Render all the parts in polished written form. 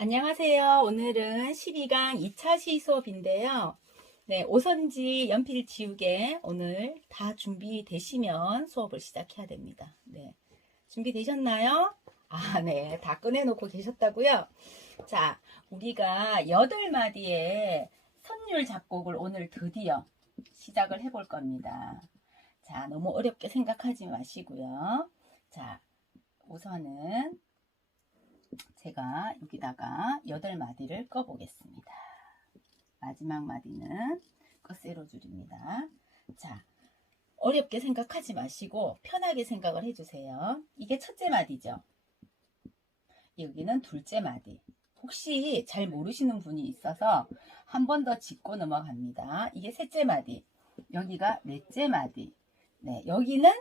안녕하세요. 오늘은 12강 2차 시 수업인데요. 네, 오선지 연필 지우개 오늘 다 준비되시면 수업을 시작해야 됩니다. 네, 준비되셨나요? 아, 네, 다 꺼내놓고 계셨다고요? 자, 우리가 8마디의 선율 작곡을 오늘 드디어 시작을 해볼 겁니다. 자, 너무 어렵게 생각하지 마시고요. 자, 우선은 제가 여기다가 8마디를 꺼보겠습니다. 마지막 마디는 끝세로줄입니다. 자, 어렵게 생각하지 마시고 편하게 생각을 해주세요. 이게 첫째 마디죠. 여기는 둘째 마디. 혹시 잘 모르시는 분이 있어서 한 번 더 짚고 넘어갑니다. 이게 셋째 마디. 여기가 넷째 마디. 네, 여기는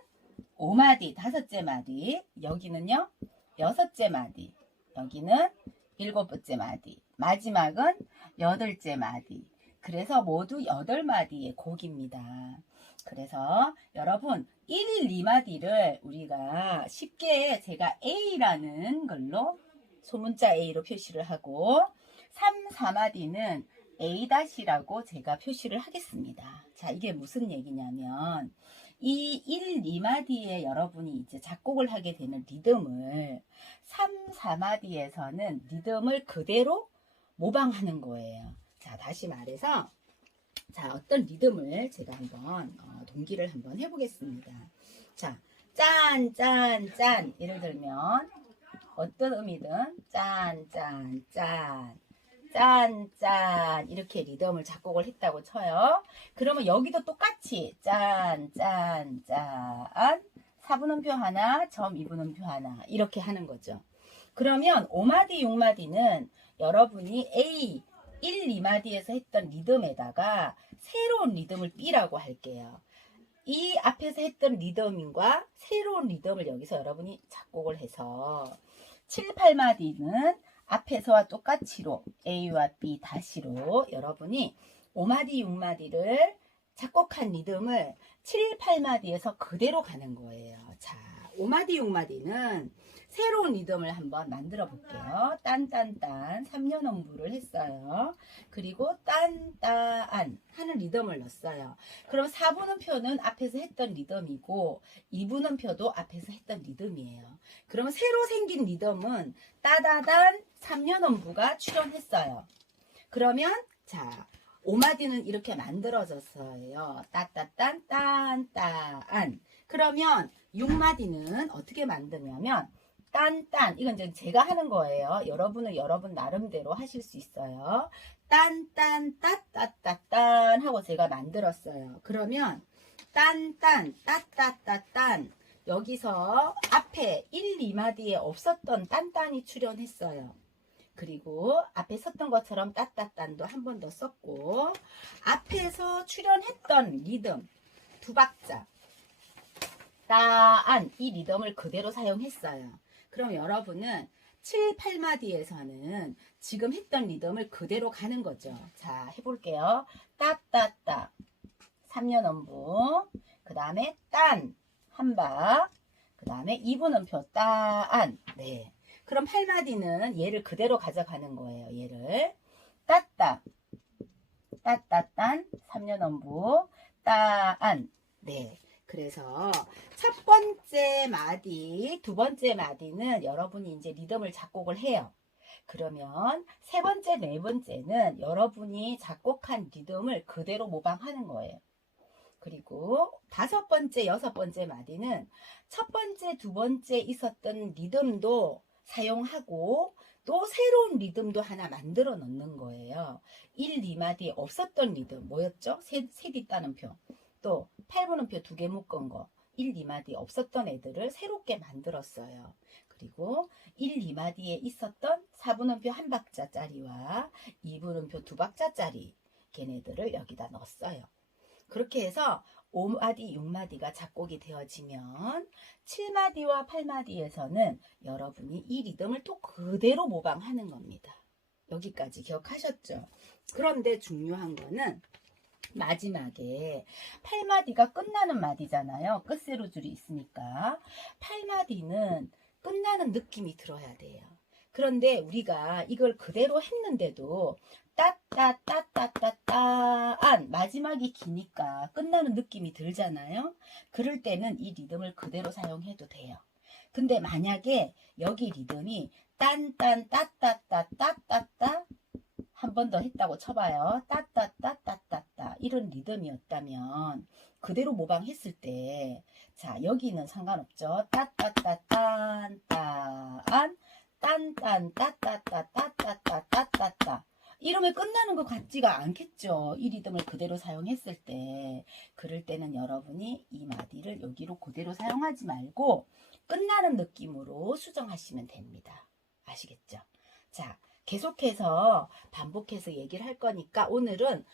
5마디, 다섯째 마디. 여기는요, 여섯째 마디. 여기는 7번째 마디. 마지막은 8째 마디. 그래서 모두 8마디의 곡입니다. 그래서 여러분 1, 2마디를 우리가 쉽게 제가 A라는 걸로 소문자 A로 표시를 하고 3, 4마디는 A-라고 제가 표시를 하겠습니다. 자, 이게 무슨 얘기냐면 이 1, 2마디에 여러분이 이제 작곡을 하게 되는 리듬을 3, 4마디에서는 리듬을 그대로 모방하는 거예요. 자, 다시 말해서 자, 어떤 리듬을 제가 한번 동기를 한번 해보겠습니다. 자, 짠, 짠, 짠. 예를 들면 어떤 의미든 짠, 짠, 짠. 짠, 짠. 이렇게 리듬을 작곡을 했다고 쳐요. 그러면 여기도 똑같이 짠, 짠, 짠. 4분음표 하나, 점 2분음표 하나. 이렇게 하는 거죠. 그러면 5마디, 6마디는 여러분이 A, 1, 2마디에서 했던 리듬에다가 새로운 리듬을 B라고 할게요. 이 앞에서 했던 리듬과 새로운 리듬을 여기서 여러분이 작곡을 해서 7, 8마디는 앞에서와 똑같이로 A와 B 다시로 여러분이 5마디, 6마디를 작곡한 리듬을 7, 8마디에서 그대로 가는 거예요. 자, 5마디, 6마디는 새로운 리듬을 한번 만들어 볼게요. 딴딴딴 3년음부를 했어요. 그리고 딴따안 하는 리듬을 넣었어요. 그럼 4분음표는 앞에서 했던 리듬이고 2분음표도 앞에서 했던 리듬이에요. 그럼 새로 생긴 리듬은 따다단 3년음부가 출연했어요. 그러면 자, 5마디는 이렇게 만들어졌어요. 따따딴 딴따안. 그러면 6마디는 어떻게 만드냐면 딴딴, 이건 이제 제가 하는 거예요. 여러분은 여러분 나름대로 하실 수 있어요. 딴딴 따따따딴 하고 제가 만들었어요. 그러면 딴딴 따따따딴 여기서 앞에 1, 2마디에 없었던 딴딴이 출연했어요. 그리고 앞에 썼던 것처럼 따따딴도 한 번 더 썼고 앞에서 출연했던 리듬 두 박자 따안 이 리듬을 그대로 사용했어요. 그럼 여러분은 7, 8마디에서는 지금 했던 리듬을 그대로 가는 거죠. 자, 해볼게요. 따따따 3년음부 그 다음에 딴 한박 그 다음에 2분음표 따안 네. 그럼 8마디는 얘를 그대로 가져가는 거예요. 얘를 따따 따따딴 3년음부 따안 네. 그래서 첫 번째 마디, 두 번째 마디는 여러분이 이제 리듬을 작곡을 해요. 그러면 세 번째, 네 번째는 여러분이 작곡한 리듬을 그대로 모방하는 거예요. 그리고 다섯 번째, 여섯 번째 마디는 첫 번째, 두 번째 있었던 리듬도 사용하고 또 새로운 리듬도 하나 만들어 넣는 거예요. 1, 2마디에 없었던 리듬 뭐였죠? 셋 있다는 표. 또 8분음표 2개 묶은 거 1, 2마디 없었던 애들을 새롭게 만들었어요. 그리고 1, 2마디에 있었던 4분음표 한 박자짜리와 2분음표 2박자짜리 걔네들을 여기다 넣었어요. 그렇게 해서 5마디, 6마디가 작곡이 되어지면 7마디와 8마디에서는 여러분이 이 리듬을 또 그대로 모방하는 겁니다. 여기까지 기억하셨죠? 그런데 중요한 거는 마지막에 8마디가 끝나는 마디잖아요. 끝세로줄이 있으니까 8마디는 끝나는 느낌이 들어야 돼요. 그런데 우리가 이걸 그대로 했는데도 따따따따따따안 마지막이 기니까 끝나는 느낌이 들잖아요. 그럴 때는 이 리듬을 그대로 사용해도 돼요. 근데 만약에 여기 리듬이 딴딴 따따따따따따 한 번 더 했다고 쳐봐요. 따따따따따따 이런 리듬이었다면 그대로 모방했을 때 자 여기는 상관없죠. 따따따딴 따안 딴딴 따따따따따따따따 이러면 끝나는 것 같지가 않겠죠. 이 리듬을 그대로 사용했을 때. 그럴 때는 여러분이 이 마디를 여기로 그대로 사용하지 말고 끝나는 느낌으로 수정하시면 됩니다. 아시겠죠? 자, 계속해서 반복해서 얘기를 할 거니까 오늘은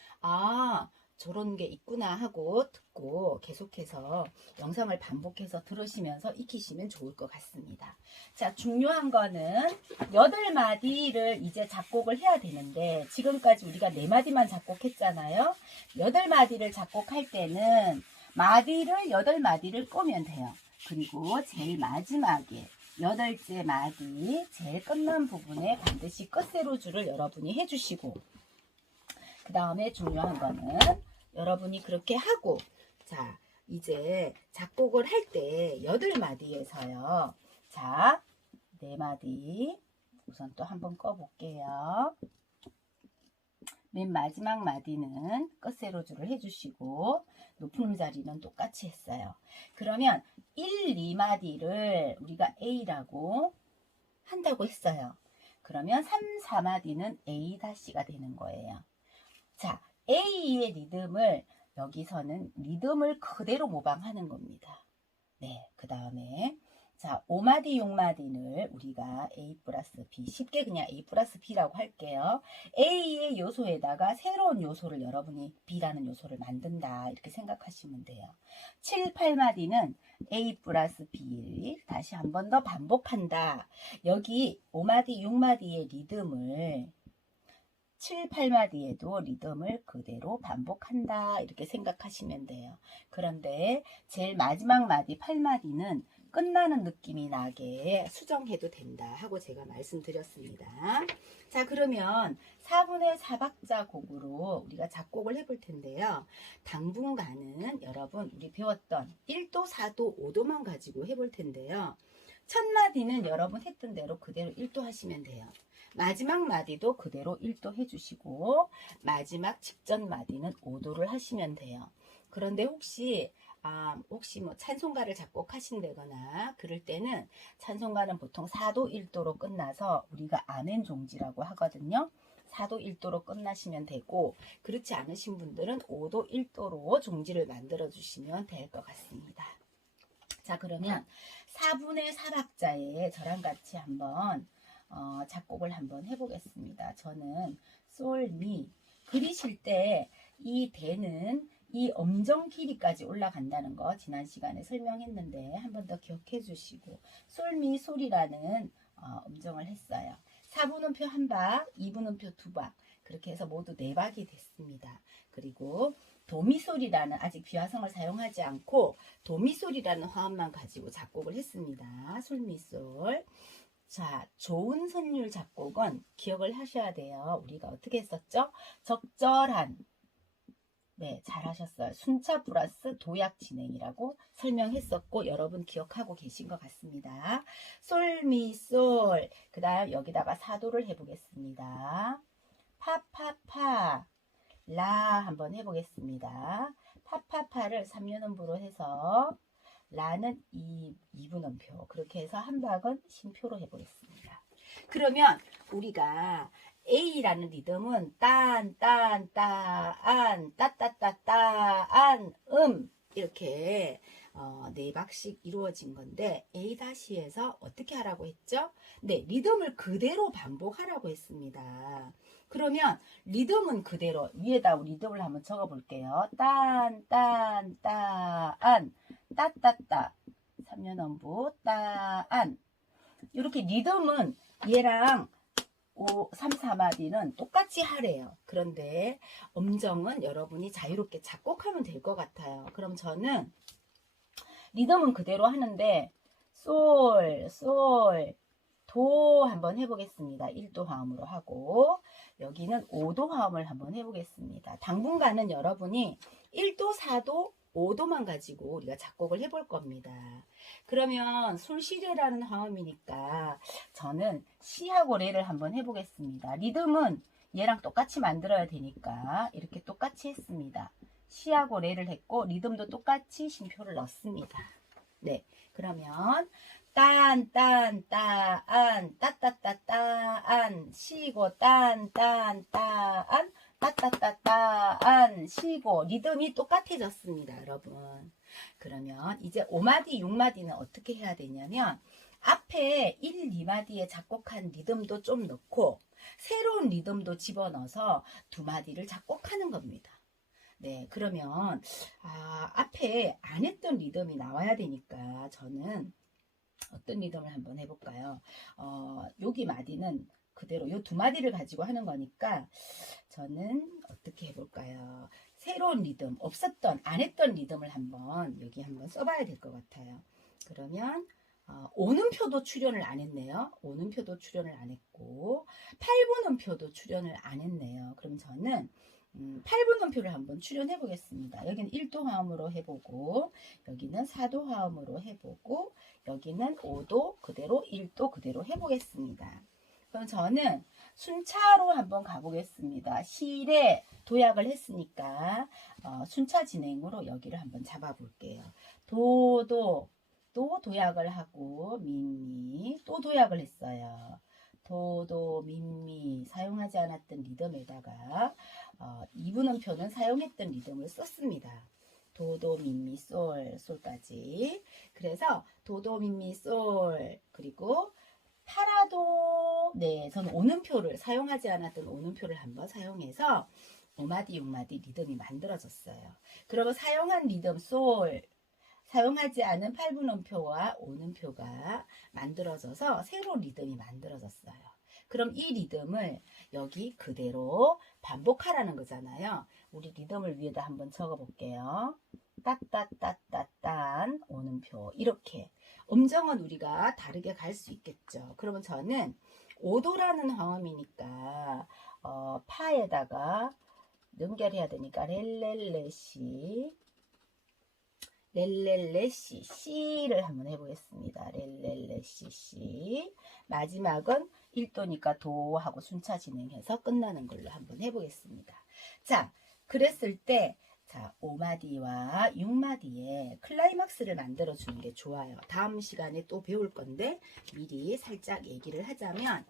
저런 게 있구나 하고 듣고 계속해서 영상을 반복해서 들으시면서 익히시면 좋을 것 같습니다. 자, 중요한 거는 8마디를 이제 작곡을 해야 되는데 지금까지 우리가 4마디만 작곡했잖아요. 8마디를 작곡할 때는 마디를 8마디를 꼬면 돼요. 그리고 제일 마지막에 8째 마디 제일 끝난 부분에 반드시 끝세로줄을 여러분이 해주시고 그 다음에 중요한 거는 여러분이 그렇게 하고 자 이제 작곡을 할 때 8마디에서요. 자 4마디 우선 또 한번 꺼볼게요. 맨 마지막 마디는 끝세로줄을 해주시고 높은 음자리는 똑같이 했어요. 그러면 1, 2마디를 우리가 A라고 한다고 했어요. 그러면 3, 4마디는 A-가 되는 거예요. 자, A의 리듬을 여기서는 리듬을 그대로 모방하는 겁니다. 네, 그 다음에 자 5마디, 6마디를 우리가 A 플러스 B 쉽게 그냥 A 플러스 B라고 할게요. A의 요소에다가 새로운 요소를 여러분이 B라는 요소를 만든다 이렇게 생각하시면 돼요. 7, 8마디는 A 플러스 B 다시 한 번 더 반복한다. 여기 5마디, 6마디의 리듬을 7, 8마디에도 리듬을 그대로 반복한다 이렇게 생각하시면 돼요. 그런데 제일 마지막 마디 8마디는 끝나는 느낌이 나게 수정해도 된다 하고 제가 말씀드렸습니다. 자 그러면 4분의 4박자 곡으로 우리가 작곡을 해볼 텐데요. 당분간은 여러분 우리 배웠던 1도, 4도, 5도만 가지고 해볼 텐데요. 첫 마디는 여러분 했던 대로 그대로 1도 하시면 돼요. 마지막 마디도 그대로 1도 해주시고 마지막 직전 마디는 5도를 하시면 돼요. 그런데 혹시 뭐 찬송가를 작곡하신다거나 그럴 때는 찬송가는 보통 4도 1도로 끝나서 우리가 아멘 종지라고 하거든요. 4도 1도로 끝나시면 되고 그렇지 않으신 분들은 5도 1도로 종지를 만들어 주시면 될 것 같습니다. 자 그러면 4분의 4박자에 저랑 같이 한번 작곡을 한번 해보겠습니다. 저는 솔, 미 그리실 때 이 대는 이 엄정 길이까지 올라간다는 거 지난 시간에 설명했는데 한 번 더 기억해 주시고 솔, 미, 솔이라는 음정을 했어요. 4분음표 1박, 2분음표 2박 그렇게 해서 모두 4박이 됐습니다. 그리고 도미솔이라는 아직 비화성을 사용하지 않고 도미솔이라는 화음만 가지고 작곡을 했습니다. 솔미솔. 자, 좋은 선율 작곡은 기억을 하셔야 돼요. 우리가 어떻게 했었죠? 적절한 네, 잘하셨어요. 순차 플러스 도약 진행이라고 설명했었고 여러분 기억하고 계신 것 같습니다. 솔, 미, 솔 그 다음 여기다가 4도를 해보겠습니다. 파파파 라 한번 해보겠습니다. 파파파를 3년음부로 해서 라는 2분음표 그렇게 해서 한 박은 심표로 해보겠습니다. 그러면 우리가 A라는 리듬은 딴, 딴, 따안, 따따따따안, 이렇게 4박씩 이루어진 건데 A-에서 어떻게 하라고 했죠? 네, 리듬을 그대로 반복하라고 했습니다. 그러면 리듬은 그대로 위에다 리듬을 한번 적어 볼게요. 딴, 딴, 따안, 따따따 3년음부 따안 이렇게 리듬은 얘랑 5, 3, 4마디는 똑같이 하래요. 그런데 음정은 여러분이 자유롭게 작곡하면 될 것 같아요. 그럼 저는 리듬은 그대로 하는데 솔, 솔, 도 한번 해보겠습니다. 1도 화음으로 하고 여기는 5도 화음을 한번 해보겠습니다. 당분간은 여러분이 1도, 4도, 5도만 가지고 우리가 작곡을 해볼 겁니다. 그러면 솔시레라는 화음이니까 저는 시하고 레를 한번 해보겠습니다. 리듬은 얘랑 똑같이 만들어야 되니까 이렇게 똑같이 했습니다. 시하고 레를 했고 리듬도 똑같이 쉼표를 넣습니다. 네, 그러면 딴, 딴, 따안, 따따따따안, 쉬고, 딴, 딴, 따안, 따따따따안, 쉬고, 리듬이 똑같아졌습니다, 여러분. 그러면 이제 5마디, 6마디는 어떻게 해야 되냐면, 앞에 1, 2마디에 작곡한 리듬도 좀 넣고, 새로운 리듬도 집어넣어서 2마디를 작곡하는 겁니다. 네, 그러면, 앞에 안 했던 리듬이 나와야 되니까, 저는, 어떤 리듬을 한번 해볼까요? 여기 마디는 그대로 요 2마디를 가지고 하는 거니까 저는 어떻게 해볼까요? 새로운 리듬, 없었던, 안 했던 리듬을 여기 한번 써봐야 될 것 같아요. 그러면 오는표도 출연을 안 했네요. 오는표도 출연을 안 했고 8분음표도 출연을 안 했네요. 그럼 저는 8분음표를 한번 출연해 보겠습니다. 여기는 1도 화음으로 해보고 여기는 4도 화음으로 해보고 여기는 5도 그대로 1도 그대로 해보겠습니다. 그럼 저는 순차로 한번 가보겠습니다. 시에 도약을 했으니까 순차 진행으로 여기를 한번 잡아볼게요. 도도 또 도약을 하고 미미 또 도약을 했어요. 도도 미미 사용하지 않았던 리듬에다가 2분음표는 사용했던 리듬을 썼습니다. 도도 미미 솔까지. 그래서 도도 미미 솔 그리고 파라도 네 저는 오는표를 사용하지 않았던 오는표를 한번 사용해서 5마디 6마디 리듬이 만들어졌어요. 그러면 사용한 리듬 솔 사용하지 않은 8분음표와 오는표가 만들어져서 새로운 리듬이 만들어졌어요. 그럼 이 리듬을 여기 그대로 반복하라는 거잖아요. 우리 리듬을 위에다 한번 적어볼게요. 따따따따딴 오는표 이렇게 음정은 우리가 다르게 갈 수 있겠죠. 그러면 저는 5도라는 화음이니까 파에다가 연결해야 되니까 렐렐레시 렐렐레시 시를 한번 해보겠습니다. 렐렐레시 시 마지막은 1도니까 도하고 순차 진행해서 끝나는 걸로 한번 해보겠습니다. 자, 그랬을 때 자, 5마디와 6마디에 클라이막스를 만들어주는 게 좋아요. 다음 시간에 또 배울 건데 미리 살짝 얘기를 하자면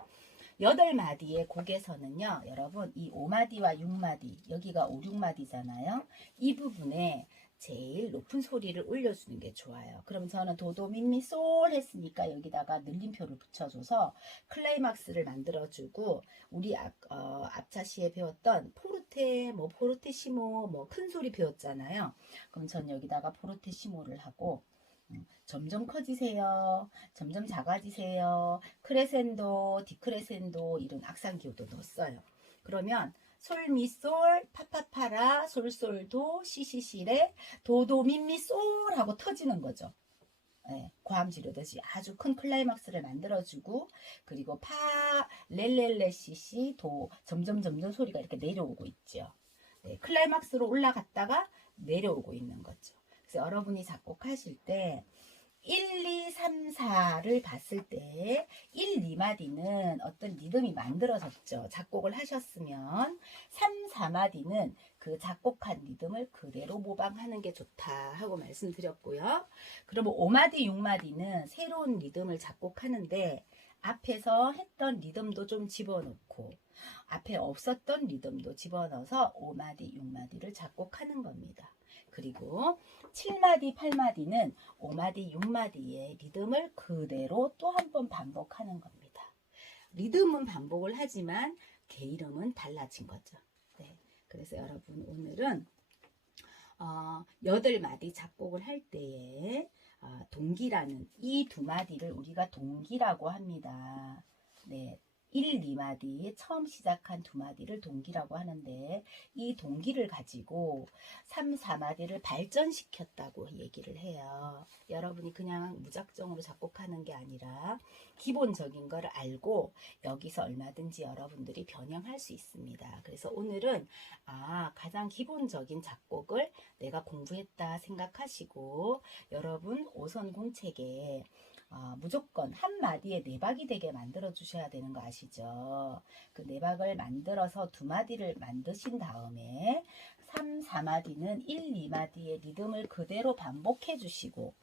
8마디의 곡에서는요. 여러분 이 5마디와 6마디 여기가 5, 6마디잖아요. 이 부분에 제일 높은 소리를 올려주는 게 좋아요. 그럼 저는 도도 미미 솔 했으니까 여기다가 늘림표를 붙여줘서 클라이막스를 만들어주고 우리 앞차시에 배웠던 포르테, 포르테시모, 큰 소리 배웠잖아요. 그럼 전 여기다가 포르테시모를 하고 점점 커지세요. 점점 작아지세요. 크레센도, 디크레센도 이런 악상기호도 넣었어요. 그러면 솔, 미, 솔, 파파파라, 솔솔도, 시시시레, 도도, 미미, 솔 하고 터지는 거죠. 네, 고함 지르듯이 아주 큰 클라이막스를 만들어주고 그리고 파, 렐렐레, 시시, 도 점점 소리가 이렇게 내려오고 있죠. 네, 클라이막스로 올라갔다가 내려오고 있는 거죠. 그래서 여러분이 작곡하실 때 1, 2, 3, 4를 봤을 때 1, 2마디는 어떤 리듬이 만들어졌죠. 작곡을 하셨으면 3, 4마디는 그 작곡한 리듬을 그대로 모방하는 게 좋다 하고 말씀드렸고요. 그러면 5마디, 6마디는 새로운 리듬을 작곡하는데 앞에서 했던 리듬도 좀 집어넣고 앞에 없었던 리듬도 집어넣어서 5마디, 6마디를 작곡하는 겁니다. 그리고 7마디, 8마디는 5마디, 6마디의 리듬을 그대로 또 한 번 반복하는 겁니다. 리듬은 반복을 하지만 게이름은 달라진 거죠. 네, 그래서 여러분 오늘은 8마디 작곡을 할 때에 동기라는 이 2마디를 우리가 동기라고 합니다. 네, 1, 2마디 처음 시작한 2마디를 동기라고 하는데 이 동기를 가지고 3, 4마디를 발전시켰다고 얘기를 해요. 여러분이 그냥 무작정으로 작곡하는 게 아니라 기본적인 걸 알고 여기서 얼마든지 여러분들이 변형할 수 있습니다. 그래서 오늘은 가장 기본적인 작곡을 내가 공부했다 생각하시고 여러분 5선 공책에 무조건 한 마디에 4박이 되게 만들어 주셔야 되는 거 아시죠? 그 4박을 만들어서 2마디를 만드신 다음에 3, 4마디는 1, 2마디의 리듬을 그대로 반복해 주시고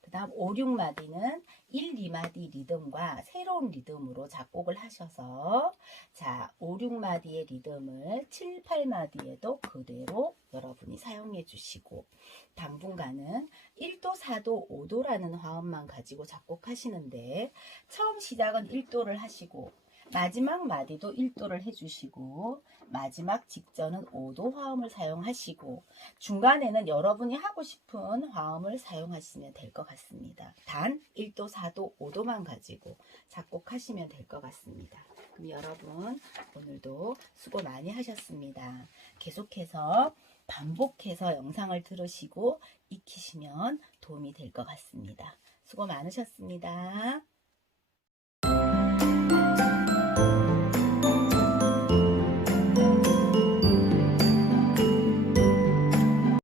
그 다음 5, 6마디는 1, 2마디 리듬과 새로운 리듬으로 작곡을 하셔서 자 5, 6마디의 리듬을 7, 8마디에도 그대로 여러분이 사용해 주시고 당분간은 1도, 4도, 5도라는 화음만 가지고 작곡하시는데 처음 시작은 1도를 하시고 마지막 마디도 1도를 해주시고 마지막 직전은 5도 화음을 사용하시고 중간에는 여러분이 하고 싶은 화음을 사용하시면 될 것 같습니다. 단 1도, 4도, 5도만 가지고 작곡하시면 될 것 같습니다. 그럼 여러분 오늘도 수고 많이 하셨습니다. 계속해서 반복해서 영상을 들으시고 익히시면 도움이 될 것 같습니다. 수고 많으셨습니다.